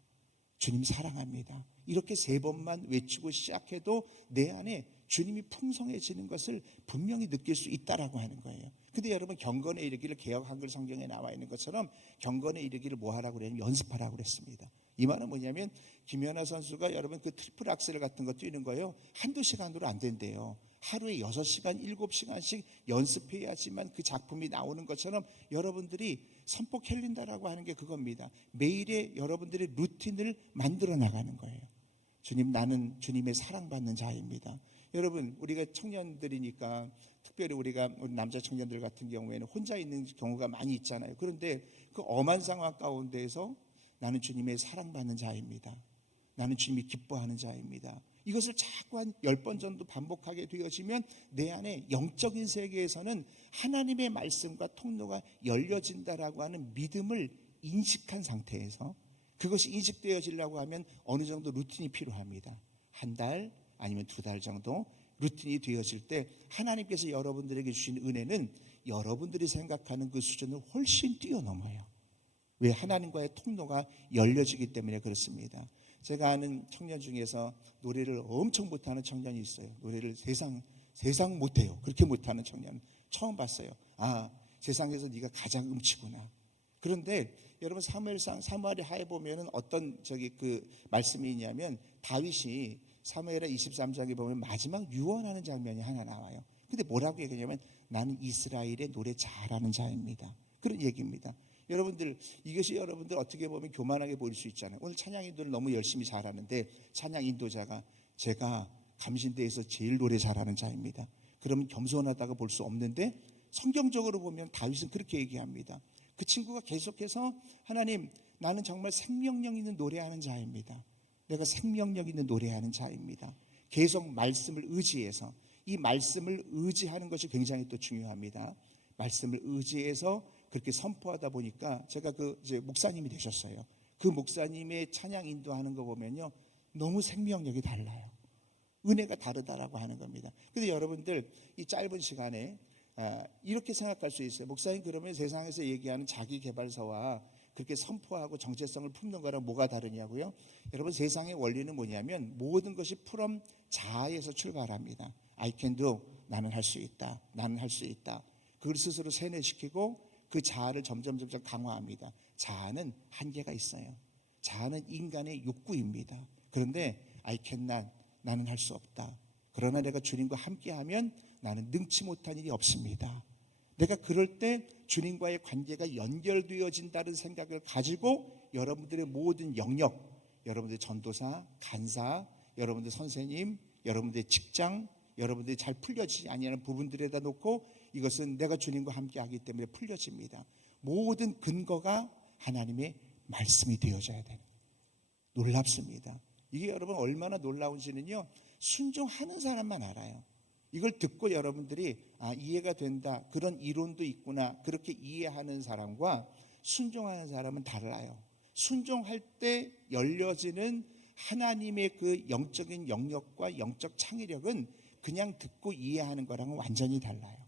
주님 사랑합니다. 이렇게 3번만 외치고 시작해도 내 안에 주님이 풍성해지는 것을 분명히 느낄 수 있다라고 하는 거예요. 근데 여러분, 경건에 이르기를 개역 한글 성경에 나와 있는 것처럼 경건에 이르기를 뭐 하라고 그래요? 연습하라고 그랬습니다. 이 말은 뭐냐면 김연아 선수가 여러분 그 트리플 악셀 같은 거 뛰는 거요, 한두 시간으로 안 된대요. 하루에 6시간, 7시간씩 연습해야지만 그 작품이 나오는 것처럼 여러분들이 선포 캘린더라고 하는 게 그겁니다. 매일의 여러분들의 루틴을 만들어 나가는 거예요. 주님, 나는 주님의 사랑받는 자입니다. 여러분, 우리가 청년들이니까 특별히 우리 남자 청년들 같은 경우에는 혼자 있는 경우가 많이 있잖아요. 그런데 그 엄한 상황 가운데에서 나는 주님의 사랑받는 자입니다. 나는 주님이 기뻐하는 자입니다. 이것을 자꾸 한 10번 정도 반복하게 되어지면 내 안에 영적인 세계에서는 하나님의 말씀과 통로가 열려진다라고 하는 믿음을 인식한 상태에서, 그것이 인식되어지려고 하면 어느 정도 루틴이 필요합니다. 한 달 아니면 2달 정도 루틴이 되어질 때 하나님께서 여러분들에게 주신 은혜는 여러분들이 생각하는 그 수준을 훨씬 뛰어넘어요. 왜? 하나님과의 통로가 열려지기 때문에 그렇습니다. 제가 아는 청년 중에서 노래를 엄청 못하는 청년이 있어요. 노래를 세상 못해요. 그렇게 못하는 청년 처음 봤어요. 아, 세상에서 네가 가장 음치구나. 그런데 여러분, 사무엘의 하에 보면은 어떤 그 말씀이 있냐면, 다윗이 사무엘하 23장에 보면 마지막 유언하는 장면이 하나 나와요. 근데 뭐라고 얘기하냐면, 나는 이스라엘의 노래 잘하는 자입니다. 그런 얘기입니다. 여러분들, 이것이 여러분들 어떻게 보면 교만하게 보일 수 있잖아요. 오늘 찬양 인도를 너무 열심히 잘하는데 찬양 인도자가 제가 감신대에서 제일 노래 잘하는 자입니다. 그러면 겸손하다고 볼 수 없는데, 성경적으로 보면 다윗은 그렇게 얘기합니다. 그 친구가 계속해서 하나님, 나는 정말 생명력 있는 노래하는 자입니다. 내가 생명력 있는 노래하는 자입니다. 계속 말씀을 의지해서, 이 말씀을 의지하는 것이 굉장히 또 중요합니다. 말씀을 의지해서 그렇게 선포하다 보니까 제가 이제 목사님이 되셨어요. 그 목사님의 찬양 인도하는 거 보면요, 너무 생명력이 달라요. 은혜가 다르다라고 하는 겁니다. 근데 여러분들, 이 짧은 시간에 이렇게 생각할 수 있어요. 목사님, 그러면 세상에서 얘기하는 자기 개발서와 그렇게 선포하고 정체성을 품는 거랑 뭐가 다르냐고요? 여러분, 세상의 원리는 뭐냐면 모든 것이 from 자아에서 출발합니다. I can do, 나는 할 수 있다. 나는 할 수 있다. 그걸 스스로 세뇌시키고 그 자아를 점점 강화합니다. 자아는 한계가 있어요. 자아는 인간의 욕구입니다. 그런데 I cannot, 나는 할 수 없다. 그러나 내가 주님과 함께하면 나는 능치 못한 일이 없습니다. 내가 그럴 때 주님과의 관계가 연결되어진다는 생각을 가지고 여러분들의 모든 영역, 여러분들의 전도사, 간사, 여러분들 선생님, 여러분들의 직장, 여러분들이 잘 풀려지지 아니하는 부분들에다 놓고 이것은 내가 주님과 함께하기 때문에 풀려집니다. 모든 근거가 하나님의 말씀이 되어져야 돼요. 놀랍습니다. 이게 여러분 얼마나 놀라운지는요, 순종하는 사람만 알아요. 이걸 듣고 여러분들이 이해가 된다, 그런 이론도 있구나, 그렇게 이해하는 사람과 순종하는 사람은 달라요. 순종할 때 열려지는 하나님의 그 영적인 영역과 영적 창의력은 그냥 듣고 이해하는 거랑은 완전히 달라요.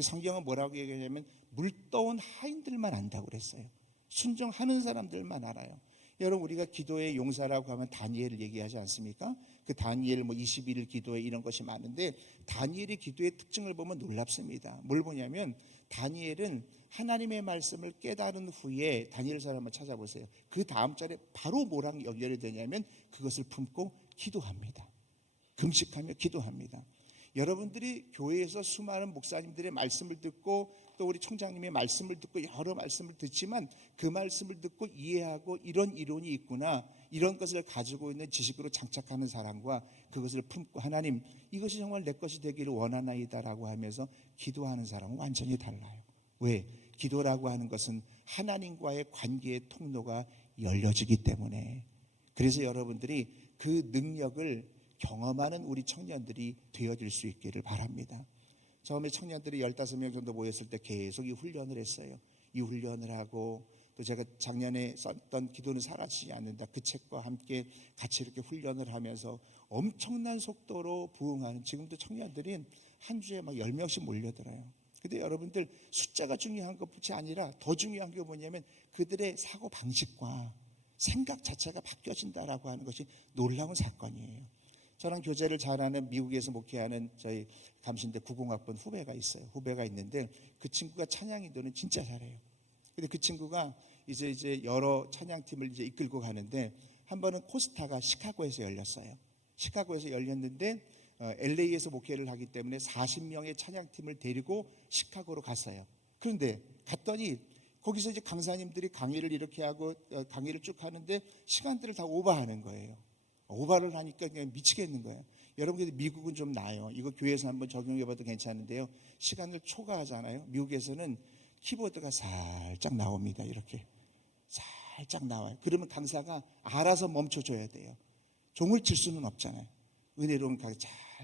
성경은 뭐라고 얘기하냐면 물떠온 하인들만 안다고 그랬어요. 순종하는 사람들만 알아요. 여러분, 우리가 기도의 용사라고 하면 다니엘을 얘기하지 않습니까? 그 다니엘 21일 기도회 이런 것이 많은데, 다니엘의 기도의 특징을 보면 놀랍습니다. 뭘 보냐면 다니엘은 하나님의 말씀을 깨달은 후에, 다니엘서 한번 찾아보세요. 그 다음 절에 바로 뭐랑 연결이 되냐면 그것을 품고 기도합니다. 금식하며 기도합니다. 여러분들이 교회에서 수많은 목사님들의 말씀을 듣고 또 우리 총장님의 말씀을 듣고 여러 말씀을 듣지만 그 말씀을 듣고 이해하고 이런 이론이 있구나, 이런 것을 가지고 있는 지식으로 장착하는 사람과 그것을 품고 하나님 이것이 정말 내 것이 되기를 원하나이다라고 하면서 기도하는 사람은 완전히 달라요. 왜? 기도라고 하는 것은 하나님과의 관계의 통로가 열려지기 때문에. 그래서 여러분들이 그 능력을 경험하는 우리 청년들이 되어질 수 있기를 바랍니다. 처음에 청년들이 15명 정도 모였을 때 계속 이 훈련을 했어요. 이 훈련을 하고 또 제가 작년에 썼던 기도는 사라지지 않는다 그 책과 함께 같이 이렇게 훈련을 하면서 엄청난 속도로 부흥하는, 지금도 청년들이 한 주에 막 10명씩 몰려들어요. 근데 여러분들 숫자가 중요한 것뿐이 아니라 더 중요한 게 뭐냐면 그들의 사고 방식과 생각 자체가 바뀌어진다라고 하는 것이 놀라운 사건이에요. 저랑 교제를 잘하는 미국에서 목회하는 저희 감신대 90학번 후배가 있어요. 후배가 있는데 그 친구가 찬양 인도는 진짜 잘해요. 근데 그 친구가 이제 여러 찬양팀을 이제 이끌고 가는데 한 번은 코스타가 시카고에서 열렸어요. 시카고에서 열렸는데 LA에서 목회를 하기 때문에 40명의 찬양팀을 데리고 시카고로 갔어요. 그런데 갔더니 거기서 이제 강사님들이 강의를 이렇게 하고 강의를 쭉 하는데 시간들을 다 오버하는 거예요. 오버를 하니까 그냥 미치겠는 거예요. 여러분, 근데 미국은 좀 나아요. 이거 교회에서 한번 적용해봐도 괜찮은데요. 시간을 초과하잖아요. 미국에서는 키보드가 살짝 나옵니다. 이렇게 살짝 나와요. 그러면 강사가 알아서 멈춰줘야 돼요. 종을 칠 수는 없잖아요. 은혜로운 강의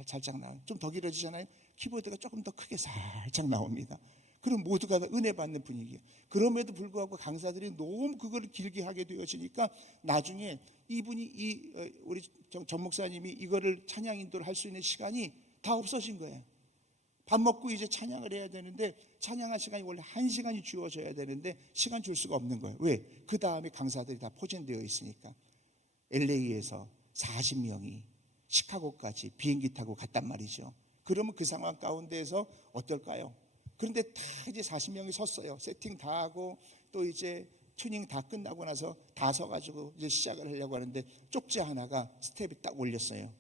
살짝 나와요. 좀 더 길어지잖아요. 키보드가 조금 더 크게 살짝 나옵니다. 그럼 모두가 다 은혜 받는 분위기예요. 그럼에도 불구하고 강사들이 너무 그걸 길게 하게 되어지니까 나중에 이분이 우리 정 목사님이 이거를 찬양 인도를 할 수 있는 시간이 다 없어진 거예요. 밥 먹고 이제 찬양을 해야 되는데 찬양할 시간이 원래 1시간이 주어져야 되는데 시간 줄 수가 없는 거예요. 왜? 그 다음에 강사들이 다 포진되어 있으니까. LA에서 40명이 시카고까지 비행기 타고 갔단 말이죠. 그러면 그 상황 가운데에서 어떨까요? 그런데 다 이제 40명이 섰어요. 세팅 다 하고 또 이제 튜닝 다 끝나고 나서 다 서가지고 이제 시작을 하려고 하는데 쪽지 하나가 스텝이 딱 올렸어요.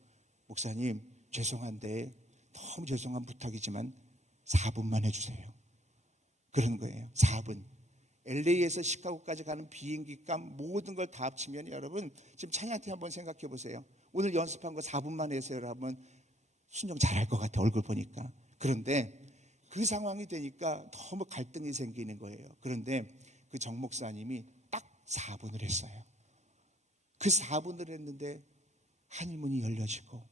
목사님, 죄송한데 너무 죄송한 부탁이지만 4분만 해주세요. 그런 거예요. 4분. LA에서 시카고까지 가는 비행기값 모든 걸 다 합치면 여러분 지금 찬양팀 한번 생각해 보세요. 오늘 연습한 거 4분만 해서 여러분 순종 잘할 것 같아, 얼굴 보니까. 그런데 그 상황이 되니까 너무 갈등이 생기는 거예요. 그런데 그 정 목사님이 딱 4분을 했어요. 그 4분을 했는데 하늘문이 열려지고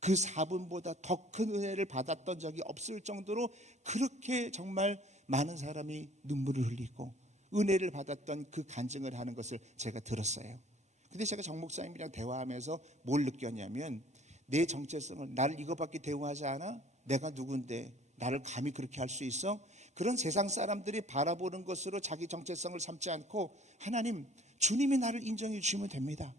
그 4분보다 더 큰 은혜를 받았던 적이 없을 정도로 그렇게 정말 많은 사람이 눈물을 흘리고 은혜를 받았던 그 간증을 하는 것을 제가 들었어요. 근데 제가 정 목사님이랑 대화하면서 뭘 느꼈냐면 내 정체성을, 나를 이거밖에 대우하지 않아? 내가 누군데 나를 감히 그렇게 할 수 있어? 그런 세상 사람들이 바라보는 것으로 자기 정체성을 삼지 않고 하나님, 주님이 나를 인정해 주시면 됩니다.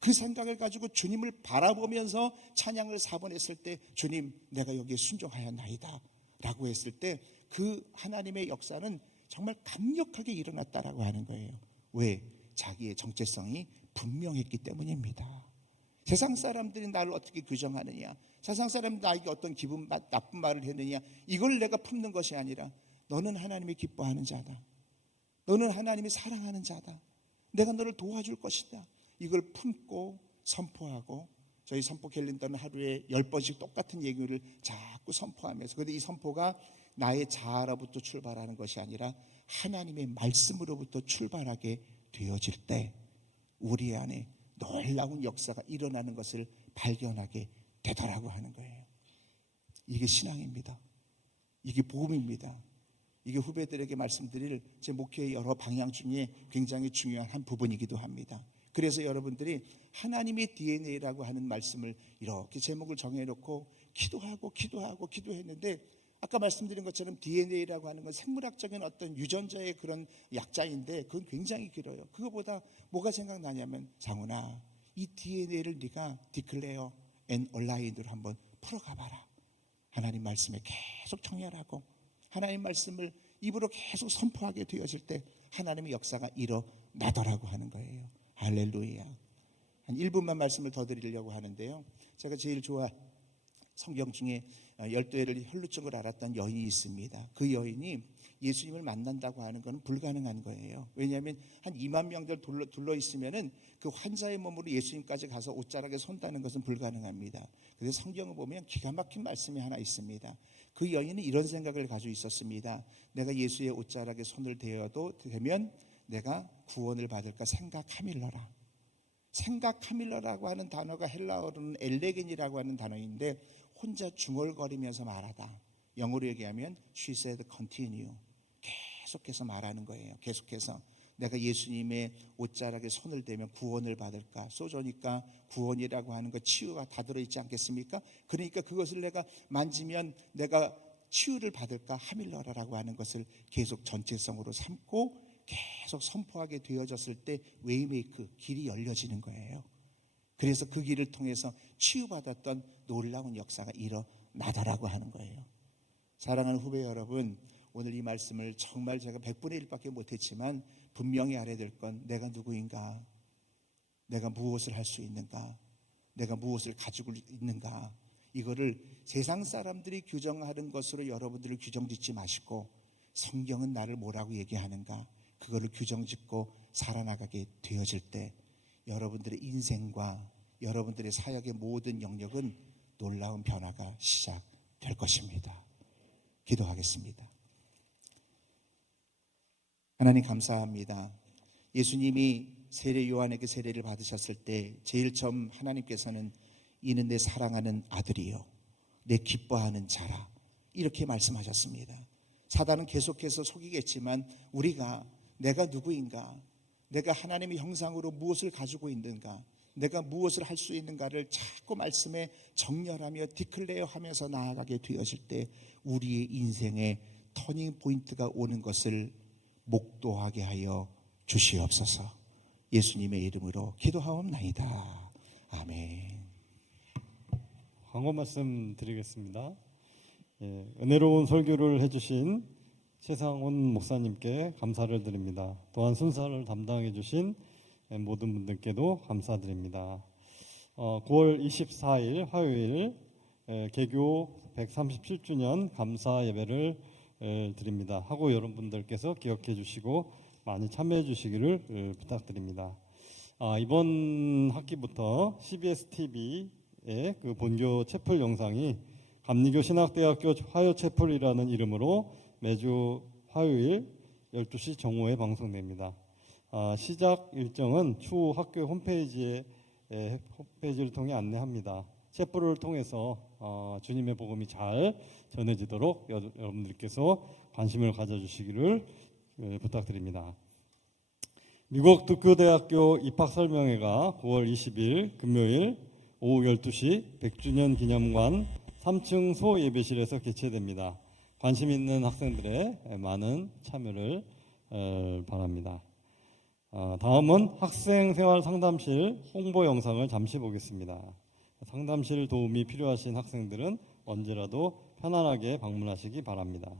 그 생각을 가지고 주님을 바라보면서 찬양을 4번 했을 때 주님, 내가 여기에 순종하였나이다 라고 했을 때 그 하나님의 역사는 정말 강력하게 일어났다라고 하는 거예요. 왜? 자기의 정체성이 분명했기 때문입니다. 세상 사람들이 나를 어떻게 규정하느냐, 세상 사람들이 나에게 어떤 기분 나쁜 말을 했느냐, 이걸 내가 품는 것이 아니라 너는 하나님이 기뻐하는 자다, 너는 하나님이 사랑하는 자다, 내가 너를 도와줄 것이다, 이걸 품고 선포하고, 저희 선포 캘린더는 하루에 10번씩 똑같은 얘기를 자꾸 선포하면서, 그런데 이 선포가 나의 자아로부터 출발하는 것이 아니라 하나님의 말씀으로부터 출발하게 되어질 때 우리 안에 놀라운 역사가 일어나는 것을 발견하게 되더라고 하는 거예요. 이게 신앙입니다. 이게 복음입니다. 이게 후배들에게 말씀드릴 제 목회의 여러 방향 중에 굉장히 중요한 한 부분이기도 합니다. 그래서 여러분들이 하나님의 DNA라고 하는 말씀을 이렇게 제목을 정해놓고 기도했는데, 아까 말씀드린 것처럼 DNA라고 하는 건 생물학적인 어떤 유전자의 그런 약자인데 그건 굉장히 길어요. 그거보다 뭐가 생각나냐면, 장훈아, 이 DNA를 네가 디클레어 앤 얼라인으로 한번 풀어가봐라. 하나님 말씀에 계속 청열하고 하나님 말씀을 입으로 계속 선포하게 되어질 때 하나님의 역사가 일어나더라고 하는 거예요. 할렐루야. 한 1분만 말씀을 더 드리려고 하는데요, 제가 제일 성경 중에 12회를 혈루증을 앓았던 여인이 있습니다. 그 여인이 예수님을 만난다고 하는 것은 불가능한 거예요. 왜냐하면 한 2만 명들 둘러 있으면은 그 환자의 몸으로 예수님까지 가서 옷자락에 손다는 것은 불가능합니다. 그래서 성경을 보면 기가 막힌 말씀이 하나 있습니다. 그 여인은 이런 생각을 가지고 있었습니다. 내가 예수의 옷자락에 손을 대어도 되면 내가 구원을 받을까 생각하밀러라. 생각하밀러라고 하는 단어가 헬라어로는 엘레겐이라고 하는 단어인데 혼자 중얼거리면서 말하다. 영어로 얘기하면 she said continue. 계속해서 말하는 거예요. 계속해서 내가 예수님의 옷자락에 손을 대면 구원을 받을까? 소저니까 구원이라고 하는 것 치유가 다 들어있지 않겠습니까? 그러니까 그것을 내가 만지면 내가 치유를 받을까? 하밀러라라고 하는 것을 계속 전체성으로 삼고 계속 선포하게 되어졌을 때 웨이메이크 길이 열려지는 거예요. 그래서 그 길을 통해서 치유받았던 놀라운 역사가 일어나더라고 하는 거예요. 사랑하는 후배 여러분, 오늘 이 말씀을 정말 제가 100분의 1밖에 못했지만 분명히 알아야 될 건 내가 누구인가, 내가 무엇을 할 수 있는가, 내가 무엇을 가지고 있는가, 이거를 세상 사람들이 규정하는 것으로 여러분들을 규정짓지 마시고 성경은 나를 뭐라고 얘기하는가, 그거를 규정짓고 살아나가게 되어질 때 여러분들의 인생과 여러분들의 사역의 모든 영역은 놀라운 변화가 시작될 것입니다. 기도하겠습니다. 하나님 감사합니다. 예수님이 세례 요한에게 세례를 받으셨을 때 제일 처음 하나님께서는 이는 내 사랑하는 아들이요 내 기뻐하는 자라 이렇게 말씀하셨습니다. 사단은 계속해서 속이겠지만 우리가 내가 누구인가, 내가 하나님의 형상으로 무엇을 가지고 있는가, 내가 무엇을 할 수 있는가를 자꾸 말씀에 정렬하며 디클레어하면서 나아가게 되어질 때 우리의 인생에 터닝 포인트가 오는 것을 목도하게 하여 주시옵소서. 예수님의 이름으로 기도하옵나이다. 아멘. 광고 말씀 드리겠습니다. 은혜로운 설교를 해주신 최상훈 목사님께 감사를 드립니다. 또한 순사를 담당해 주신 모든 분들께도 감사드립니다. 9월 24일 화요일 개교 137주년 감사 예배를 드립니다. 하고 여러분들께서 기억해 주시고 많이 참여해 주시기를 부탁드립니다. 이번 학기부터 CBS TV의 그 본교 채플 영상이 감리교 신학대학교 화요 채플이라는 이름으로 매주 화요일 12시 정오에 방송됩니다. 시작 일정은 추후 학교 홈페이지를 통해 안내합니다. 채플을 통해서 주님의 복음이 잘 전해지도록 여러분들께서 관심을 가져주시기를 부탁드립니다. 미국 두교대학교 입학설명회가 9월 20일 금요일 오후 12시 100주년 기념관 3층 소예배실에서 개최됩니다. 관심 있는 학생들의 많은 참여를 바랍니다. 다음은 학생생활 상담실 홍보 영상을 잠시 보겠습니다. 상담실 도움이 필요하신 학생들은 언제라도 편안하게 방문하시기 바랍니다.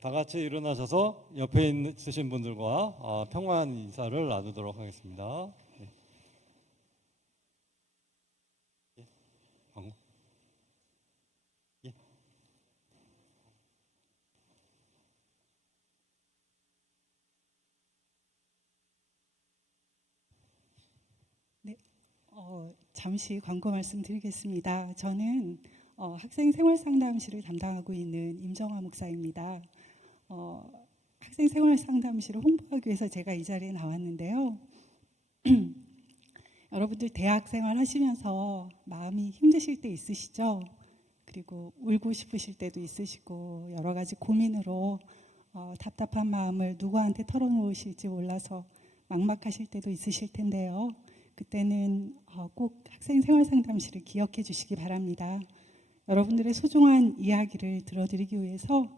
다 같이 일어나셔서 옆에 있으신 분들과 평화한 인사를 나누도록 하겠습니다. 잠시 광고 말씀드리겠습니다. 저는 학생생활상담실을 담당하고 있는 임정화 목사입니다. 학생생활상담실을 홍보하기 위해서 제가 이 자리에 나왔는데요. 여러분들 대학생활 하시면서 마음이 힘드실 때 있으시죠? 그리고 울고 싶으실 때도 있으시고 여러 가지 고민으로 답답한 마음을 누구한테 털어놓으실지 몰라서 막막하실 때도 있으실 텐데요. 그때는 꼭 학생생활상담실을 기억해 주시기 바랍니다. 여러분들의 소중한 이야기를 들어드리기 위해서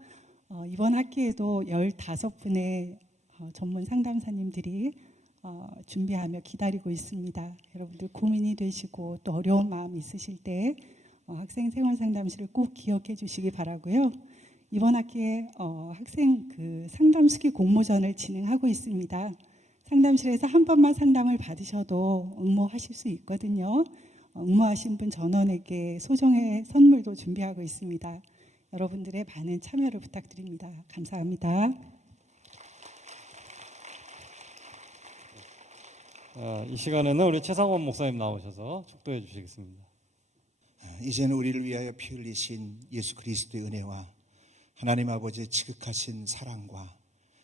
이번 학기에도 15분의 전문 상담사님들이 준비하며 기다리고 있습니다. 여러분들 고민이 되시고 또 어려운 마음 있으실 때 학생생활상담실을 꼭 기억해 주시기 바라고요. 이번 학기에 학생 상담수기 공모전을 진행하고 있습니다. 상담실에서 한 번만 상담을 받으셔도 응모하실 수 있거든요. 응모하신 분 전원에게 소정의 선물도 준비하고 있습니다. 여러분들의 많은 참여를 부탁드립니다. 감사합니다. 이 시간에는 우리 최상원 목사님 나오셔서 축도해 주시겠습니다. 이제는 우리를 위하여 피 흘리신 예수 그리스도의 은혜와 하나님 아버지의 지극하신 사랑과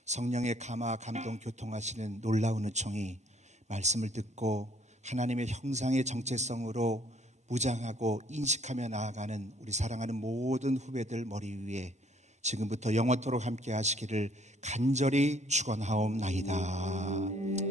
성령의 감화 감동 교통하시는 놀라운 은총이 말씀을 듣고 하나님의 형상의 정체성으로 무장하고 인식하며 나아가는 우리 사랑하는 모든 후배들 머리 위에 지금부터 영원토록 함께 하시기를 간절히 축원하옵나이다.